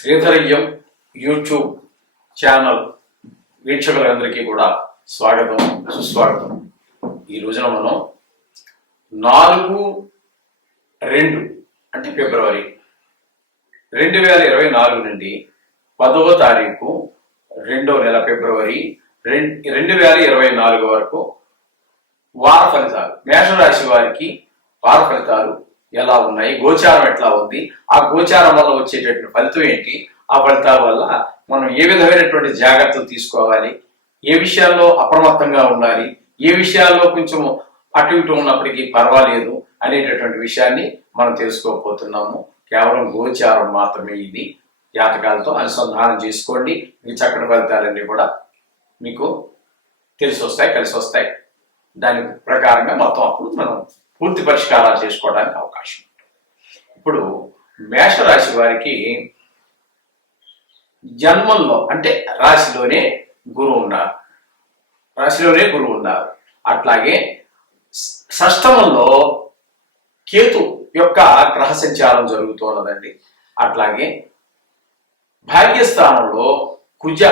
శ్రీధరయ్యం YouTube channel వీక్షకులందరికీ కూడా స్వాగతం సుస్వాగతం. ఈ రోజున మనం నాలుగు రెండు అంటే ఫిబ్రవరి రెండు వేల ఇరవై నాలుగు నుండి పదవ తారీఖు రెండవ నెల ఫిబ్రవరి రెండు రెండు వేల ఇరవై నాలుగు వరకు వార ఫలితాలు మేషరాశి వారికి వార ఫలితాలు ఎలా ఉన్నాయి గోచారం ఎట్లా ఉంది ఆ గోచారం వల్ల వచ్చేటటువంటి ఫలితం ఏంటి ఆ ఫలితాల వల్ల మనం ఏ విధమైనటువంటి జాగ్రత్తలు తీసుకోవాలి ఏ విషయాల్లో అప్రమత్తంగా ఉండాలి ఏ విషయాల్లో కొంచెం అటు ఇటు ఉన్నప్పటికీ పర్వాలేదు అనేటటువంటి విషయాన్ని మనం తెలుసుకోకపోతున్నాము కేవలం గోచారం మాత్రమే ఇది. జాతకాలతో అనుసంధానం చేసుకోండి. మీ చక్కటి ఫలితాలన్నీ కూడా మీకు తెలిసి వస్తాయి కలిసి వస్తాయి దాని ప్రకారంగా మొత్తం అప్పుడు మనం పూర్తి పరిష్కారాలు చేసుకోవడానికి అవకాశం ఇప్పుడు మేషరాశి వారికి జన్మంలో అంటే రాశిలోనే గురువు ఉన్నారు. రాశిలోనే గురువు ఉన్నారు. అట్లాగే షష్టమంలో కేతు యొక్క గ్రహ సంచారం జరుగుతున్నదండి. అట్లాగే భాగ్యస్థానంలో కుజ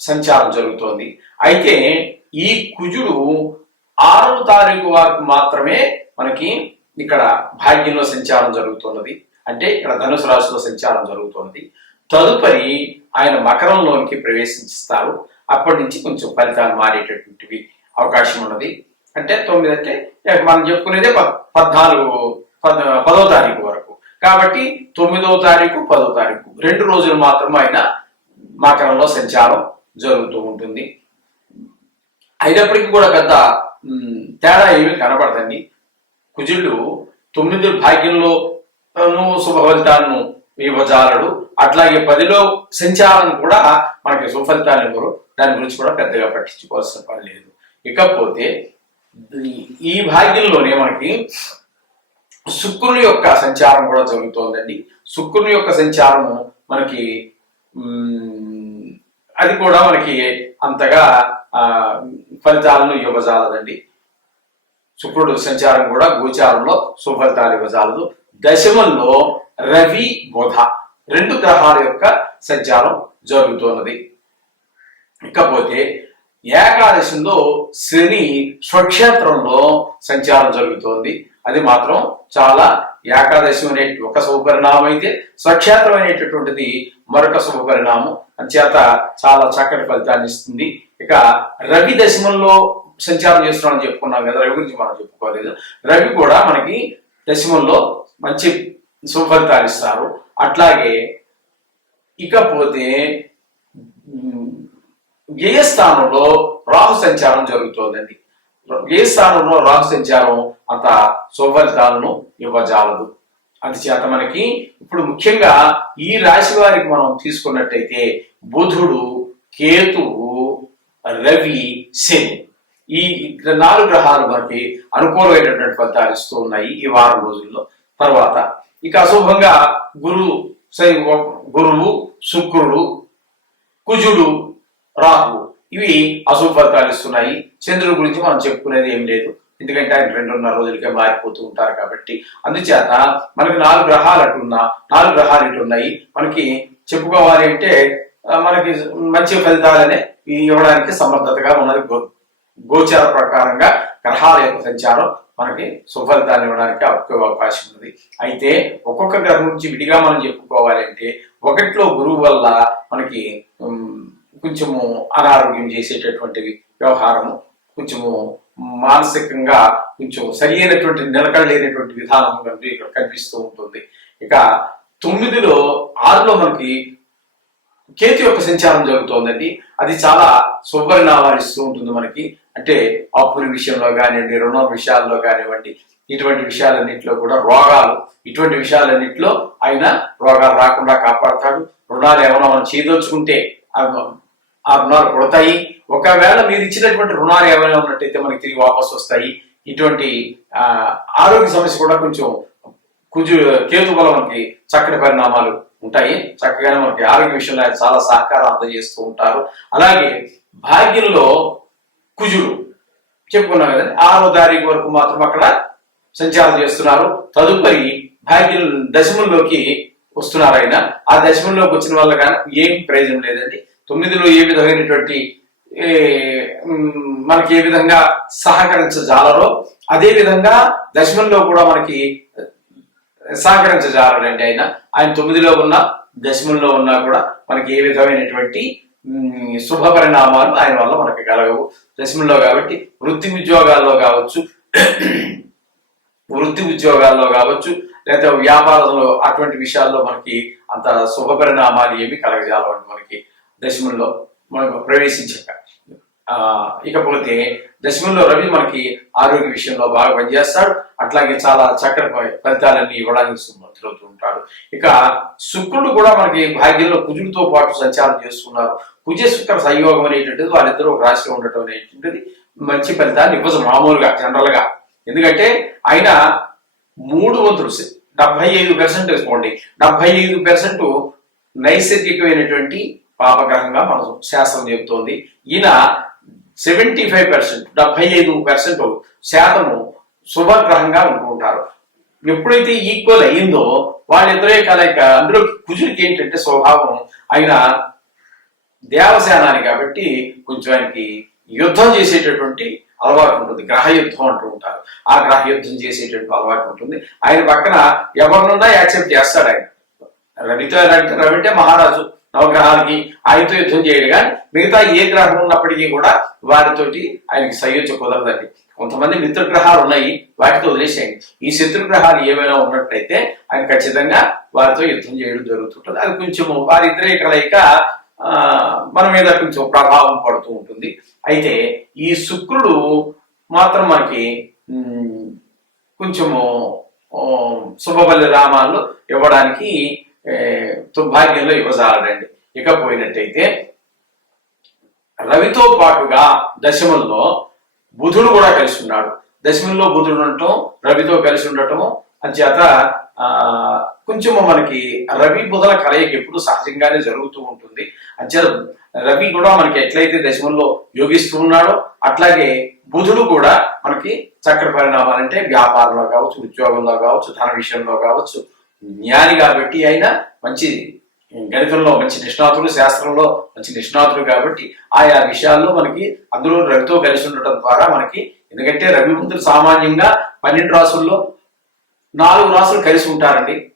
సంచారం జరుగుతోంది. అయితే ఈ కుజుడు ఆరవ తారీఖు వరకు మాత్రమే మనకి ఇక్కడ భాగ్యంలో సంచారం జరుగుతున్నది. అంటే ఇక్కడ ధనుసు రాశిలో సంచారం జరుగుతున్నది. తదుపరి ఆయన మకరంలోనికి ప్రవేశిస్తారు. అప్పటి నుంచి కొంచెం ఫలితాలు మారేటటువంటివి అవకాశం ఉన్నది. అంటే తొమ్మిది అంటే మనం చెప్పుకునేదే ప- పద్నాలుగు పద పదో తారీఖు వరకు. కాబట్టి తొమ్మిదవ తారీఖు పదో తారీఖు రెండు రోజులు మాత్రం ఆయన మకరంలో సంచారం జరుగుతూ ఉంటుంది. అయినప్పటికీ కూడా పెద్ద తేడా ఏమీ కనబడదండి. కుజుడు తొమ్మిది భాగ్యంలో ను శుభ ఫలితాలను ఇవ్వజాలడు. అట్లాగే పదిలో సంచారం కూడా మనకి శుభ ఇవ్వరు. దాని గురించి కూడా పెద్దగా పట్టించుకోవాల్సిన పని లేదు. ఇకపోతే ఈ- భాగ్యంలోనే మనకి శుక్రుని యొక్క సంచారం కూడా జరుగుతోందండి. శుక్రుని యొక్క సంచారం మనకి అది కూడా మనకి అంతగా ఫలితాలను ఇవ్వజాలదండి. శుక్రుడు సంచారం కూడా గోచారంలో సుఫలితాలు ఇవ్వజాలదు. దశమంలో రవి బుధ. రెండు గ్రహాల యొక్క సంచారం జరుగుతున్నది. ఇకపోతే ఏకాదశిలో శని స్వక్షేత్రంలో సంచారం జరుగుతోంది. అది మాత్రం చాలా ఏకాదశి అనే ఒక శుభపరిణామం అయితే స్వక్షేత్రం అనేటటువంటిది మరొక శుభపరిణామం. అంచేత చాలా చక్కటి ఫలితాన్ని ఇస్తుంది. ఇక రవి దశమంలో సంచారం చేస్తున్నామని చెప్పుకున్నాం కదా రవి గురించి మనం చెప్పుకోలేదు. రవి కూడా మనకి దశమంలో మంచి శుభ ఇస్తారు. అట్లాగే ఇకపోతే ఏ స్థానంలో రాహు సంచారం జరుగుతోందండి? ఏ స్థానంలో రాహు సంచారం అంత శుభఫలితాలను ఇవ్వజాలదు? అందుచేత మనకి ఇప్పుడు ముఖ్యంగా ఈ రాశి వారికి మనం తీసుకున్నట్టయితే బుధుడు కేతువు రవి శని. ఈ నాలుగు గ్రహాలు మనకి అనుకూలమైనటువంటి ఫలితాలు ఇస్తూ ఉన్నాయి ఈ వారం రోజుల్లో. తర్వాత ఇక అశుభంగా గురు సై- గురువు శుక్రుడు కుజుడు రాహు ఇవి అశుభ ఫలితాలు ఇస్తున్నాయి. చంద్రుడి గురించి మనం చెప్పుకునేది ఏం లేదు. ఎందుకంటే ఆయన రెండున్నర రోజులకే మారిపోతూ ఉంటారు కాబట్టి. అందుచేత మనకి నాలుగు గ్రహాలు అటున్నా నాలుగు గ్రహాలు ఇటు ఉన్నాయి. మనకి చెప్పుకోవాలి అంటే మనకి మంచి ఫలితాలనే ఇవ్వడానికి సమర్థతగా ఉన్నది గోచార ప్రకారంగా గ్రహాల యొక్క సంచారం మనకి సుఫలితాన్ని ఇవ్వడానికి అవకాశం ఉంది అయితే ఒక్కొక్క గ్రహం నుంచి విడిగా మనం చెప్పుకోవాలి అంటే ఒకటిలో గురువు వల్ల మనకి కొంచెము అనారోగ్యం చేసేటటువంటివి వ్యవహారము కొంచెము మానసికంగా కొంచెం సరి అయినటువంటి నిలకడ లేనటువంటి విధానం మనకి ఇక్కడ కనిపిస్తూ ఉంటుంది. ఇక తొమ్మిదిలో ఆరులో మనకి కేతు యొక్క సంచారం జరుగుతోందండి. అది చాలా శుభపరిణామాలు ఇస్తూ ఉంటుంది మనకి. అంటే అప్పుల విషయంలో కానివ్వండి రుణ విషయాల్లో కానివ్వండి ఇటువంటి విషయాలన్నింటిలో కూడా రోగాలు ఇటువంటి విషయాలన్నింటిలో ఆయన రోగాలు రాకుండా కాపాడతాడు. రుణాలు ఏమైనా మనం చేయదలుచుకుంటే ఆ- ఆ రుణాలు పుడతాయి. ఒకవేళ మీరు ఇచ్చినటువంటి రుణాలు ఏమైనా ఉన్నట్టయితే మనకి తిరిగి వాపసు వస్తాయి. ఇటువంటి ఆరోగ్య సమస్య కూడా కొంచెం కుజు కేతు వల్ల మనకి చక్కటి పరిణామాలు ఉంటాయి. చక్కగానే మనకి ఆరోగ్య విషయంలో ఆయన చాలా సహకారం అందజేస్తూ ఉంటారు. అలాగే భాగ్యంలో కుజుడు. చెప్పుకున్నాం కదండి? ఆరో తారీఖు వరకు మాత్రం అక్కడ సంచారం చేస్తున్నారు. తదుపరి భాగ్యం దశమంలోకి వస్తున్నారు ఆయన. ఆ దశమంలోకి వచ్చిన వల్ల కానీ ఏం ప్రయోజనం లేదండి. తొమ్మిదిలో ఏ విధమైనటువంటి మనకి ఏ విధంగా సహకరించజాలరో అదే విధంగా దశమంలో కూడా మనకి సహకరించజాలండి ఆయన. ఆయన తొమ్మిదిలో ఉన్న దశమంలో ఉన్నా కూడా మనకి ఏ విధమైనటువంటి శుభ పరిణామాలు ఆయన వల్ల మనకి కలగవు. దశమిలో కాబట్టి వృత్తి ఉద్యోగాల్లో కావచ్చు వృత్తి ఉద్యోగాల్లో కావచ్చు లేదా వ్యాపారంలో అటువంటి విషయాల్లో మనకి అంత శుభ పరిణామాలు ఏమి కలగజాలవండి మనకి దశముల్లో మనకు ప్రవేశించాక ఇకపోతే దశమంలో రవి మనకి ఆరోగ్య విషయంలో బాగా పనిచేస్తాడు. అట్లాగే చాలా చక్కటి ఫలితాలన్నీ ఇవ్వడానికి సమర్థులవుతూ ఉంటాడు. ఇక శుక్రుడు కూడా మనకి భాగ్యంలో కుజుడితో పాటు సంచారం చేస్తున్నారు. కుజ శుక్ర సంయోగం అనేటువంటిది వాళ్ళిద్దరూ ఒక రాశిలో ఉండటం అనేటువంటిది మంచి ఫలితాన్ని ఇవ్వదు మామూలుగా జనరల్గా ఎందుకంటే ఆయన మూడు వంతులు డెబ్బై ఐదు పర్సెంట్ వేసుకోండి డెబ్బై ఐదు పర్సెంట్ నైసర్గికమైనటువంటి పాపగ్రహంగా మనం శాస్త్రం చెబుతోంది. ఈయన సెవెంటీ ఫైవ్ పర్సెంట్ డెబ్బై ఐదు పర్సెంట్ శాతము శుభగ్రహంగా ఉంటుంటారు ఎప్పుడైతే ఈక్వల్ అయిందో వాళ్ళిద్దరే కలయిక అందులో కుజుడికి ఏంటంటే స్వభావం ఆయన దేవసేనాని కాబట్టి కొంచెం ఆయనకి యుద్ధం చేసేటటువంటి అలవాటు ఉంటుంది. గ్రహ యుద్ధం అంటూ ఉంటారు. ఆ గ్రహ యుద్ధం చేసేటటువంటి అలవాటు ఉంటుంది. ఆయన పక్కన ఎవరినున్నా యాక్సెప్ట్ చేస్తాడు ఆయన. రవితో అంటే రవి అంటే మహారాజు. నవగ్రహాలకి ఆయనతో యుద్ధం చేయడు. కానీ మిగతా ఏ గ్రహం ఉన్నప్పటికీ కూడా వారితోటి ఆయనకి సయోధ్య కుదరదండి. కొంతమంది మిత్రగ్రహాలు ఉన్నాయి వాటితో వదిలేసేయండి. ఈ శత్రు గ్రహాలు ఏమైనా ఉన్నట్టయితే ఆయన ఖచ్చితంగా వారితో యుద్ధం చేయడం జరుగుతుంటుంది. అది కొంచెం వారిద్దరే కలయిక ఆ, మన మీద కొంచెం ప్రభావం పడుతూ ఉంటుంది. అయితే ఈ శుక్రుడు మాత్రం మనకి కొంచెము శుభబల్లి శుభబలి ఇవ్వడానికి దుర్భాగ్యంలో ఇవ్వజాలడండి ఇకపోయినట్టయితే రవితో పాటుగా దశమంలో బుధుడు కూడా కలిసి ఉన్నాడు దశమంలో బుధుడు ఉండటం రవితో కలిసి ఉండటం అంచేత ఆ కొంచెం మనకి రవి బుధల కలయిక ఎప్పుడు సహజంగానే జరుగుతూ ఉంటుంది. అంచేత రవి కూడా మనకి ఎట్లయితే దశమంలో యోగిస్తూ ఉన్నాడో అట్లాగే బుధుడు కూడా మనకి చక్ర పరిణామాలు అంటే వ్యాపారంలో కావచ్చు ఉద్యోగంలో కావచ్చు ధన విషయంలో కావచ్చు జ్ఞాని కాబట్టి ఆయన మంచి గణితంలో మంచి నిష్ణాతులు శాస్త్రంలో మంచి నిష్ణాతులు కాబట్టి ఆయా విషయాల్లో మనకి అందులో రవితో కలిసి ఉండటం ద్వారా మనకి ఎందుకంటే రవి సామాన్యంగా పన్నెండు రాసుల్లో నాలుగు రాసులు కలిసి ఉంటారండి.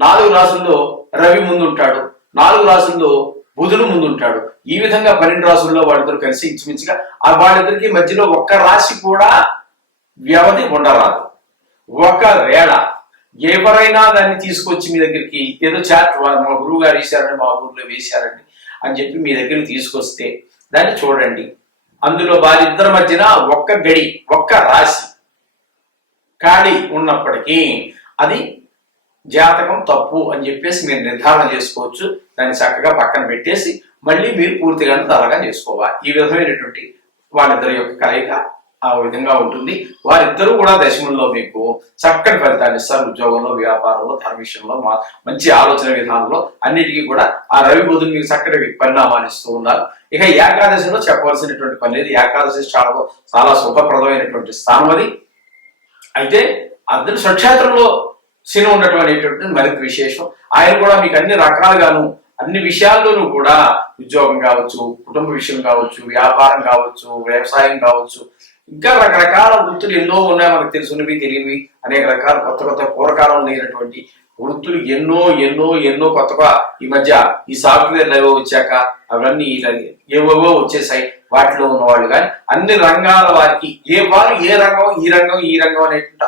నాలుగు రాసుల్లో రవి ముందు ఉంటాడు. నాలుగు రాసుల్లో బుధుడు ముందు ఉంటాడు. ఈ విధంగా పన్నెండు రాసుల్లో వాళ్ళిద్దరు కలిసి ఇంచుమించుగా ఆ వాళ్ళిద్దరికి మధ్యలో ఒక్క రాశి కూడా వ్యవధి ఉండరాదు. ఒకవేళ ఎవరైనా దాన్ని తీసుకొచ్చి మీ దగ్గరికి ఏదో చాట్ మా గురువు గారు వేశారండి మా ఊర్లో వేశారండి అని చెప్పి మీ దగ్గరికి తీసుకొస్తే దాన్ని చూడండి. అందులో వారిద్దరి మధ్యన ఒక్క గడి ఒక్క రాశి ఖాళీ ఉన్నప్పటికీ అది జాతకం తప్పు అని చెప్పేసి మీరు నిర్ధారణ చేసుకోవచ్చు. దాన్ని చక్కగా పక్కన పెట్టేసి మళ్ళీ మీరు పూర్తిగా తలగా చేసుకోవాలి. ఈ విధమైనటువంటి వాళ్ళిద్దరి యొక్క కలయిక ఆ విధంగా ఉంటుంది. వారిద్దరూ కూడా దశమంలో మీకు చక్కటి ఫలితాన్ని ఇస్తారు. ఉద్యోగంలో వ్యాపారంలో ధన విషయంలో మా మంచి ఆలోచన విధానంలో అన్నిటికీ కూడా ఆ రవి బుధులు మీకు చక్కటి పరిణామాన్ని ఇస్తూ ఉన్నారు. ఇక ఏకాదశిలో చెప్పవలసినటువంటి పని లేదు ఏకాదశి చాలా చాలా సుఖప్రదమైనటువంటి స్థానం అది. అయితే అతని స్వక్షేత్రంలో శని ఉండటం అనేటువంటిది మరింత విశేషం. ఆయన కూడా మీకు అన్ని రకాలుగాను అన్ని విషయాల్లోనూ కూడా ఉద్యోగం కావచ్చు కుటుంబ విషయం కావచ్చు వ్యాపారం కావచ్చు వ్యవసాయం కావచ్చు ఇంకా రకరకాల వృత్తులు ఎన్నో ఉన్నాయి మనకు తెలుసునివి తెలియవి అనేక రకాల కొత్త కొత్త పూర్వకాలం లేనటువంటి వృత్తులు ఎన్నో ఎన్నో ఎన్నో కొత్తగా ఈ మధ్య ఈ సాఫ్ట్వేర్లు ఏవో వచ్చాక అవన్నీ ఇలా ఏవేవో వచ్చేసాయి. వాటిలో ఉన్న వాళ్ళు కానీ అన్ని రంగాల వారికి ఏ వారు ఏ రంగం ఈ రంగం ఈ రంగం అనేటువంటి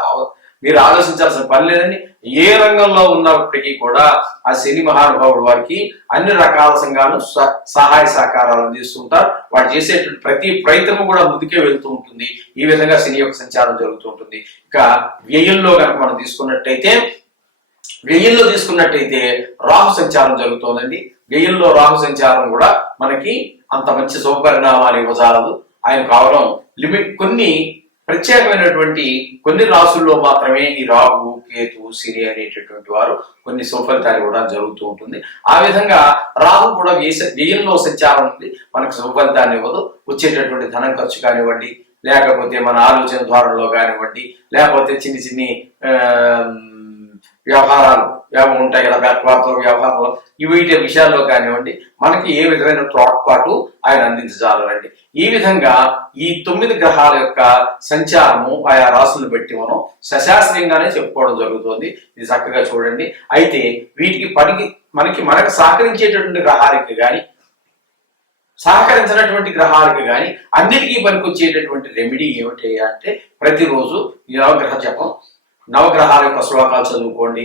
మీరు ఆలోచించాల్సిన పని లేదండి. ఏ రంగంలో ఉన్నప్పటికీ కూడా ఆ శని మహానుభావుడు వారికి అన్ని రకాల సంఘాలు సహాయ సహకారాలు అందిస్తుంటారు. వాడు చేసేటువంటి ప్రతి ప్రయత్నం కూడా ముందుకే వెళ్తూ ఉంటుంది. ఈ విధంగా శని యొక్క సంచారం జరుగుతూ ఉంటుంది. ఇక వ్యయంలో కనుక మనం తీసుకున్నట్టయితే వ్యయంలో తీసుకున్నట్టయితే రాహు సంచారం జరుగుతోందండి. వ్యయంలో రాహు సంచారం కూడా మనకి అంత మంచి శుభపరిణామాలు ఇవ్వజాలదు. ఆయన కావడం లిమిట్ కొన్ని ప్రత్యేకమైనటువంటి కొన్ని రాసుల్లో మాత్రమే ఈ రాహు కేతు సిరి అనేటటువంటి వారు కొన్ని సుఫలితాలు కూడా జరుగుతూ ఉంటుంది. ఆ విధంగా రాహు కూడా వేస వ్యయంలో సంచారం ఉంది. మనకు సుఫలితాన్ని ఇవ్వదు. వచ్చేటటువంటి ధనం ఖర్చు కానివ్వండి లేకపోతే మన ఆలోచన ద్వారంలో కానివ్వండి లేకపోతే చిన్ని చిన్ని వ్యవహారాలు ఉంటాయి కదా వ్యాపార వ్యవహారంలో వీటి విషయాల్లో కానివ్వండి మనకి ఏ విధమైన తోడ్పాటు ఆయన అందించజాలండి ఈ విధంగా ఈ తొమ్మిది గ్రహాల యొక్క సంచారము ఆయా రాసులు బట్టి మనం సశాస్త్రీయంగానే చెప్పుకోవడం జరుగుతుంది. ఇది చక్కగా చూడండి. అయితే వీటికి పనికి మనకి మనకు సహకరించేటటువంటి గ్రహాలకి కానీ సహకరించినటువంటి గ్రహాలకు కానీ అన్నిటికీ పనికొచ్చేటటువంటి రెమెడీ ఏమిటి అంటే ప్రతిరోజు ఈ నవగ్రహ జపం. నవగ్రహాల యొక్క శ్లోకాలు చదువుకోండి.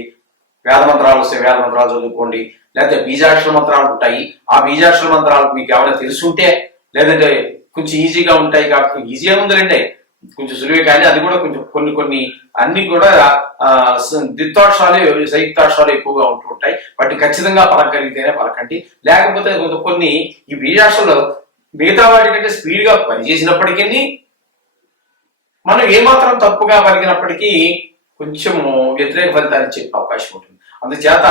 వేద మంత్రాలు వస్తే వేద మంత్రాలు చదువుకోండి. లేకపోతే బీజాక్షర మంత్రాలు ఉంటాయి. ఆ బీజాక్షర మంత్రాలు మీకు ఏమైనా తెలుసుంటే లేదంటే కొంచెం ఈజీగా ఉంటాయి కాబట్టి ఈజీగా ఉందండి కొంచెం సులువే కానీ అది కూడా కొంచెం కొన్ని కొన్ని అన్ని కూడా ఆ, స- ఎక్కువగా ఉంటూ ఉంటాయి. వాటిని ఖచ్చితంగా పలకగలిగితేనే పలకండి. లేకపోతే కొంత కొన్ని ఈ బీజాక్షరాలు మిగతా వాటి కంటే స్పీడ్గా పనిచేసినప్పటికీ మనం ఏమాత్రం తప్పుగా పలికినప్పటికీ కొంచెము వ్యతిరేక ఫలితాన్ని చెప్పే అవకాశం ఉంటుంది. అందుచేత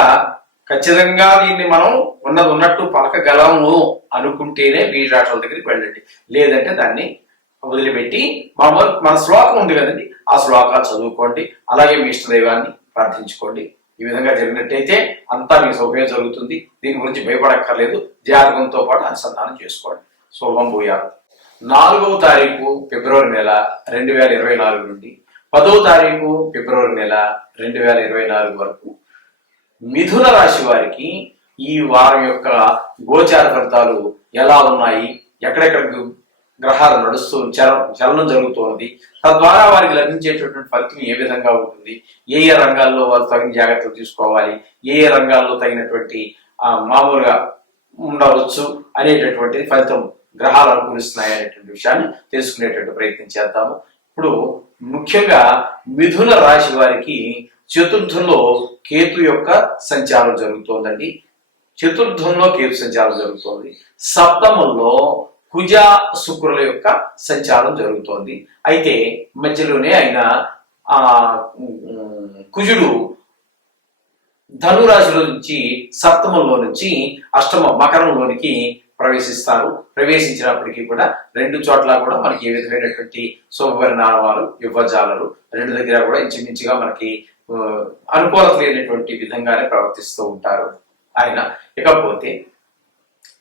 ఖచ్చితంగా దీన్ని మనం ఉన్నది ఉన్నట్టు పలకగలము అనుకుంటేనే బీజాక్షరాల దగ్గరికి వెళ్ళండి. లేదంటే దాన్ని వదిలిపెట్టి మామూలు మన శ్లోకం ఉంది కదండి ఆ శ్లోకాలు చదువుకోండి అలాగే మీ ఇష్టదైవాన్ని ప్రార్థించుకోండి. ఈ విధంగా జరిగినట్టయితే అంతా మీకు సౌకర్యం జరుగుతుంది. దీని గురించి భయపడక్కర్లేదు. జాతకంతో పాటు అనుసంధానం చేసుకోండి. శుభం భూయాలు నాలుగవ తారీఖు ఫిబ్రవరి నెల రెండు వేల ఇరవై నాలుగు నుండి పదో తారీఖు ఫిబ్రవరి నెల రెండు వేల ఇరవై నాలుగు వరకు మిథున రాశి వారికి ఈ వారం యొక్క గోచార ఫలితాలు ఎలా ఉన్నాయి? ఎక్కడెక్కడ గ్రహాలు నడుస్తూ చలనం జరుగుతోంది? తద్వారా వారికి లభించేటటువంటి ఫలితం ఏ విధంగా ఉంటుంది? ఏ ఏ రంగాల్లో వారు తగిన జాగ్రత్తలు తీసుకోవాలి? ఏ ఏ రంగాల్లో తగినటువంటి మామూలుగా ఉండవచ్చు అనేటటువంటి ఫలితం గ్రహాలు అనుకూలిస్తున్నాయి అనేటువంటి విషయాన్ని తెలుసుకునేటువంటి ప్రయత్నం చేద్దాము. ఇప్పుడు ముఖ్యంగా మిథున రాశి వారికి చతుర్థంలో కేతు యొక్క సంచారం జరుగుతోందండి. చతుర్థంలో కేతు సంచారం జరుగుతోంది. సప్తమంలో కుజ శుక్రుల యొక్క సంచారం జరుగుతోంది. అయితే మధ్యలోనే ఆయన ఆ కుజుడు ధనురాశిలో నుంచి సప్తమంలో నుంచి అష్టమ మకరంలోనికి ప్రవేశిస్తారు. ప్రవేశించినప్పటికీ కూడా రెండు చోట్ల కూడా మనకి ఏ విధమైనటువంటి శుభపరిణామాలు ఇవ్వజాలరు రెండు దగ్గర కూడా ఇంచుమించుగా మనకి అనుకూలత లేనటువంటి విధంగానే ప్రవర్తిస్తూ ఉంటారు. ఆయన ఇకపోతే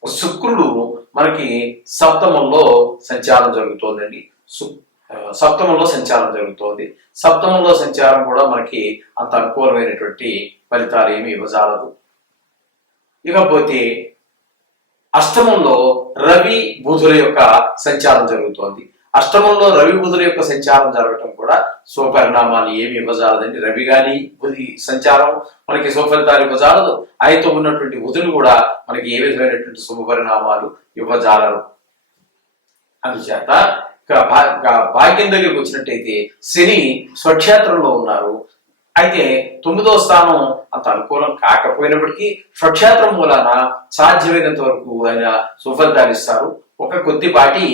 శుక్రుడు మనకి సప్తమంలో సంచారం జరుగుతోందండి. సు- సప్తమంలో సంచారం జరుగుతోంది. సప్తమంలో సంచారం కూడా మనకి అంత అనుకూలమైనటువంటి ఫలితాలు ఏమి ఇవ్వజాలదు. ఇకపోతే అష్టమంలో రవి బుధుల యొక్క సంచారం జరుగుతోంది. అష్టమంలో రవి బుధుల యొక్క సంచారం జరగటం కూడా స్వపరిణామాలు ఏమి ఇవ్వజాలదండి. రవి గాని బుధి సంచారం మనకి స్వఫలితాలు ఇవ్వజాలదు. ఆయనతో ఉన్నటువంటి బుధులు కూడా మనకి ఏ విధమైనటువంటి శుభ పరిణామాలు ఇవ్వజాలరు. అందుచేత భాగ్యం దగ్గరికి వచ్చినట్టయితే శని స్వక్షేత్రంలో ఉన్నారు. అయితే తొమ్మిదో స్థానం అంత అనుకూలం కాకపోయినప్పటికీ స్వక్షేత్రం మూలాన సాధ్యమైనంత వరకు ఆయన సుఫలితాలు ఇస్తారు. ఒక కొద్దిపాటి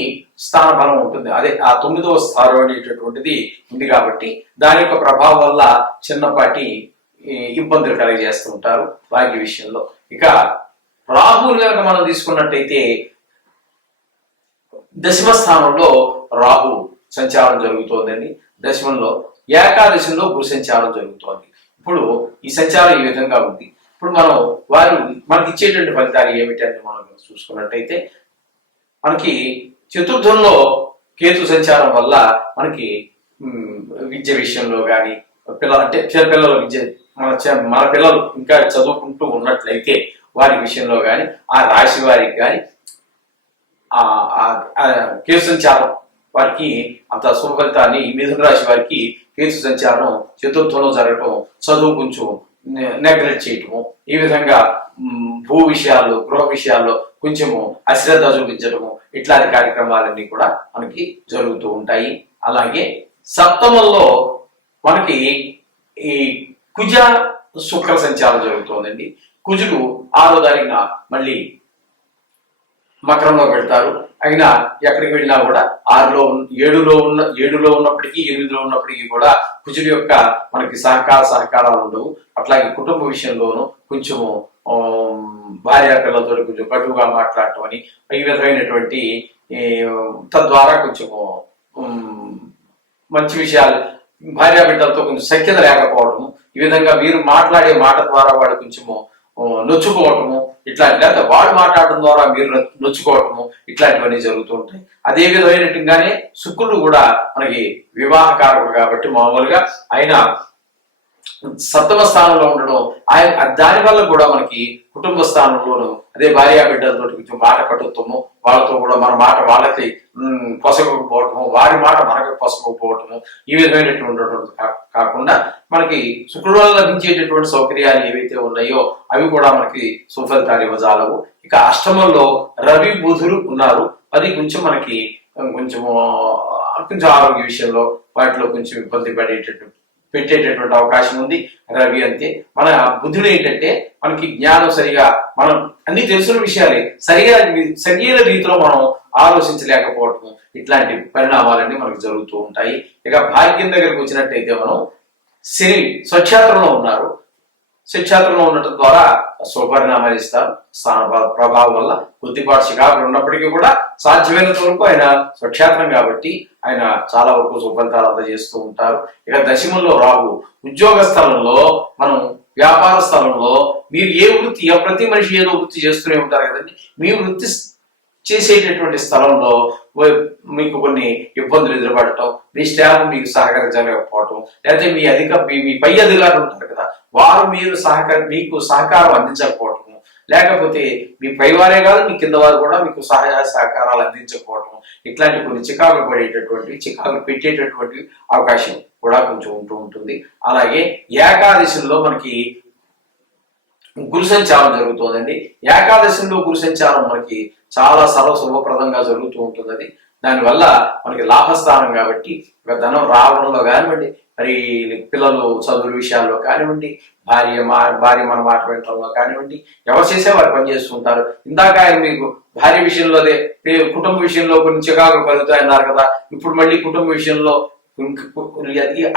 స్థాన బలం ఉంటుంది. అదే ఆ తొమ్మిదవ స్థానం అనేటటువంటిది ఉంది కాబట్టి దాని యొక్క ప్రభావం వల్ల చిన్నపాటి ఈ, ఇబ్బందులు కలగజేస్తూ ఉంటారు భాగ్య విషయంలో. ఇక రాహుల్ కనుక మనం తీసుకున్నట్టయితే దశమ స్థానంలో రాహు సంచారం జరుగుతోందండి. దశమంలో ఏకాదశంలో గురు సంచారం జరుగుతోంది. ఇప్పుడు ఈ సంచారం ఈ విధంగా ఉంది. ఇప్పుడు మనం వారు మనకి ఇచ్చేటువంటి ఫలితాలు ఏమిటి అని మనం చూసుకున్నట్టయితే మనకి చతుర్థంలో కేతు సంచారం వల్ల మనకి విద్య విషయంలో కానీ పిల్లలు అంటే చిన్న పిల్లల విద్య మన మన పిల్లలు ఇంకా చదువుకుంటూ ఉన్నట్లయితే వారి విషయంలో కానీ ఆ రాశి వారికి కానీ ఆ సంచారం వారికి అంత శుభ ఫలితాన్ని మిథున రాశి వారికి కేతు సంచారం చతుర్థంలో జరగటం చదువు కొంచెం నెగ్లెక్ట్ చేయటము. ఈ విధంగా భూ విషయాలు గృహ విషయాల్లో కొంచెము అశ్రద్ధ చూపించడము ఇట్లాంటి కార్యక్రమాలన్నీ కూడా మనకి జరుగుతూ ఉంటాయి. అలాగే సప్తమంలో మనకి ఈ కుజ శుక్ర సంచారం జరుగుతోందండి. కుజుడు ఆరో తారీఖున మళ్ళీ మకరంలో పెడతారు. అయినా ఎక్కడికి వెళ్ళినా కూడా ఆరులో ఏడులో ఉన్న ఏడులో ఉన్నప్పటికీ ఎనిమిదిలో ఉన్నప్పటికీ కూడా కుజుడి యొక్క మనకి సహకార సహకారాలు ఉండవు. అట్లాగే కుటుంబ విషయంలోనూ కొంచెము భార్య పిల్లలతో కొంచెం కటువుగా మాట్లాడటం అని ఈ విధమైనటువంటి ఈ, తద్వారా కొంచెము మంచి విషయాలు భార్య బిడ్డలతో కొంచెం సఖ్యత లేకపోవడము ఈ విధంగా మీరు మాట్లాడే మాట ద్వారా వాడు కొంచెము నొచ్చుకోవటము ఇట్లాంటి లేకపోతే వాడు మాట్లాడడం ద్వారా మీరు నొచ్చుకోవటము ఇట్లాంటివన్నీ జరుగుతూ ఉంటాయి. అదే విధమైనట్టుగానే శుక్రుడు కూడా మనకి వివాహకారకుడు కాబట్టి మామూలుగా ఆయన సప్తమ స్థానంలో ఉండడం ఆయన దాని వల్ల కూడా మనకి కుటుంబ స్థానంలోనూ అదే భార్యా బిడ్డలతో కొంచెం మాట కట్టుతాము వాళ్ళతో కూడా మన మాట వాళ్ళకి పొసగకపోవటము వారి మాట మనకి పొసగకపోవటము ఈ విధమైనటువంటి కా- కాకుండా మనకి శుక్రుడు వల్ల లభించేటటువంటి సౌకర్యాలు ఏవైతే ఉన్నాయో అవి కూడా మనకి సుఫలితాలు ఇవ్వజాలవు. ఇక అష్టమంలో రవి బుధులు ఉన్నారు. అది కొంచెం మనకి కొంచెం కొంచెం ఆరోగ్య విషయంలో వాటిలో కొంచెం ఇబ్బంది పడేటట్టు పెట్టేటటువంటి అవకాశం ఉంది. రవి అంతే మన బుద్ధుడు ఏంటంటే మనకి జ్ఞానం సరిగా మనం అన్ని తెలుసున్న విషయాలే సరిగా సరైన రీతిలో మనం ఆలోచించలేకపోవటం ఇట్లాంటి పరిణామాలన్నీ మనకు జరుగుతూ ఉంటాయి. ఇక భాగ్యం దగ్గరకు వచ్చినట్టయితే మనం శని స్వచ్ఛాతంలో ఉన్నారు. శిక్షేత్రంలో ఉండటం ద్వారా స్వపరిణామాలు ఇస్తారు. స్థాన ప్రభావం వల్ల కొద్దిపాటు శిఖాకులు ఉన్నప్పటికీ కూడా సాధ్యమైనంత వరకు ఆయన స్వక్షేత్రం కాబట్టి ఆయన చాలా వరకు సుఫలితాలు అందజేస్తూ ఉంటారు. ఇక దశమంలో రాహు. ఉద్యోగ స్థలంలో మనం వ్యాపార స్థలంలో మీరు ఏ వృత్తి ప్రతి మనిషి ఏదో వృత్తి చేస్తూనే ఉంటారు కదండి. మీ వృత్తి చేసేటటువంటి స్థలంలో మీకు కొన్ని ఇబ్బందులు ఎదురుపడటం మీ స్టాఫ్ మీకు సహకరించలేకపోవటం లేకపోతే మీ అధిక మీ మీ పై అధికారులు ఉంటారు కదా వారు మీరు సహకరి మీకు సహకారం అందించకపోవటం లేకపోతే మీ పైవారే కాదు మీ కింద వారు కూడా మీకు సహాయ సహకారాలు అందించకపోవటం ఇట్లాంటి కొన్ని చికాకులు పడేటటువంటి చికాకులు పెట్టేటటువంటి అవకాశం కూడా కొంచెం ఉంటూ ఉంటుంది. అలాగే ఏకాదశిలో మనకి గురు సంచారం జరుగుతుందండి. ఏకాదశిలో గురు సంచారం మనకి చాలా సర్వ శుభప్రదంగా జరుగుతూ ఉంటుంది అది దానివల్ల మనకి లాభస్థానం కాబట్టి ఒక ధనం రావడంలో కానివ్వండి మరి పిల్లలు చదువుల విషయాల్లో కానివ్వండి భార్య మా భార్య మన మాట వినటంలో కానివ్వండి ఎవరు చేసే వారు పనిచేస్తుంటారు ఇందాక ఆయన మీకు భార్య విషయంలో అదే కుటుంబ విషయంలో కొన్ని చికాకులు కలుగుతాయన్నారు కదా ఇప్పుడు మళ్ళీ కుటుంబ విషయంలో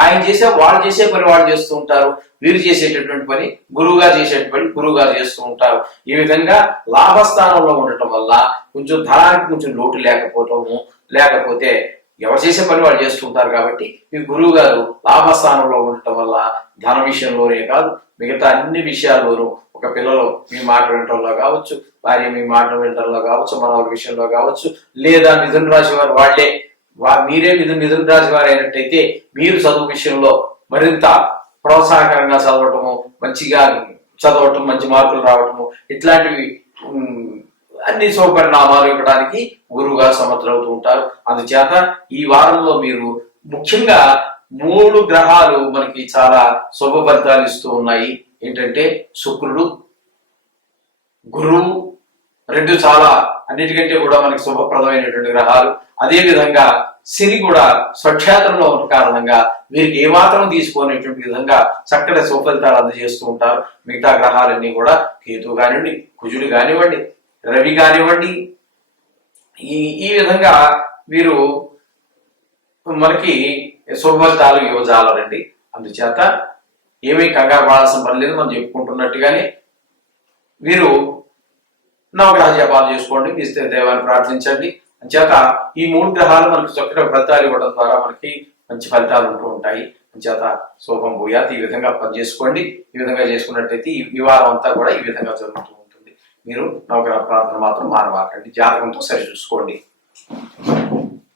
ఆయన చేసే వాళ్ళు చేసే పని వాళ్ళు చేస్తూ ఉంటారు. వీరు చేసేటటువంటి పని గురువుగా చేసేటువంటి పని చేస్తూ ఉంటారు. ఈ విధంగా లాభస్థానంలో ఉండటం వల్ల కొంచెం ధనానికి కొంచెం లోటు లేకపోవటము లేకపోతే ఎవరు చేసే పని వాళ్ళు చేస్తుంటారు కాబట్టి ఈ గురువు గారు లాభస్థానంలో ఉండటం వల్ల ధన విషయంలోనే కాదు మిగతా అన్ని విషయాల్లోనూ ఒక పిల్లలు మీ మాట వినటంలో కావచ్చు భార్య మీ మాట వినటంలో కావచ్చు మన విషయంలో కావచ్చు లేదా మిథున రాశి వారు వాళ్ళే వా మీరే మిథున మిథున రాశి వారు అయినట్టయితే మీరు చదువు విషయంలో మరింత ప్రోత్సాహకరంగా చదవటము మంచిగా చదవటం మంచి మార్కులు రావటము ఇట్లాంటివి అన్ని శుభపరిణామాలు ఇవ్వడానికి గురువుగా సమర్థులవుతూ ఉంటారు. అందుచేత ఈ వారంలో మీరు ముఖ్యంగా మూడు గ్రహాలు మనకి చాలా శుభ ఫలితాలు ఇస్తూ ఉన్నాయి. ఏంటంటే శుక్రుడు గురువు రెండు చాలా అన్నిటికంటే కూడా మనకి శుభప్రదమైనటువంటి గ్రహాలు. అదే విధంగా శని కూడా స్వక్షేత్రంలో ఉన్న కారణంగా వీరికి ఏమాత్రం తీసుకోనేటువంటి విధంగా చక్కటి సుఫలితాలు అందజేస్తూ ఉంటారు. మిగతా గ్రహాలన్నీ కూడా కేతు కానివ్వండి కుజుడు కానివ్వండి రవి కానివ్వండి. ఈ ఈ విధంగా వీరు మనకి శుభఫలితాలు ఇవ్వజాలరండి అందుచేత ఏమీ కంగారు పడాల్సిన పని లేదు మనం చెప్పుకుంటున్నట్టుగానే వీరు నవగ్రహ జపాలు చేసుకోండి మీ స్థిర దైవాన్ని ప్రార్థించండి. అంచేత ఈ మూడు గ్రహాలు మనకి చక్కగా ఫలితాలు ఇవ్వడం ద్వారా మనకి మంచి ఫలితాలు ఉంటూ ఉంటాయి. అంచేత శోభం భూయాత్ ఈ విధంగా పని చేసుకోండి ఈ విధంగా చేసుకున్నట్టయితే ఈ ఈ వారం అంతా కూడా ఈ విధంగా జరుగుతూ ఉంటుంది. మీరు నవగ్రహ ప్రార్థన మాత్రం మానవాకండి జాతకంతో సరి చూసుకోండి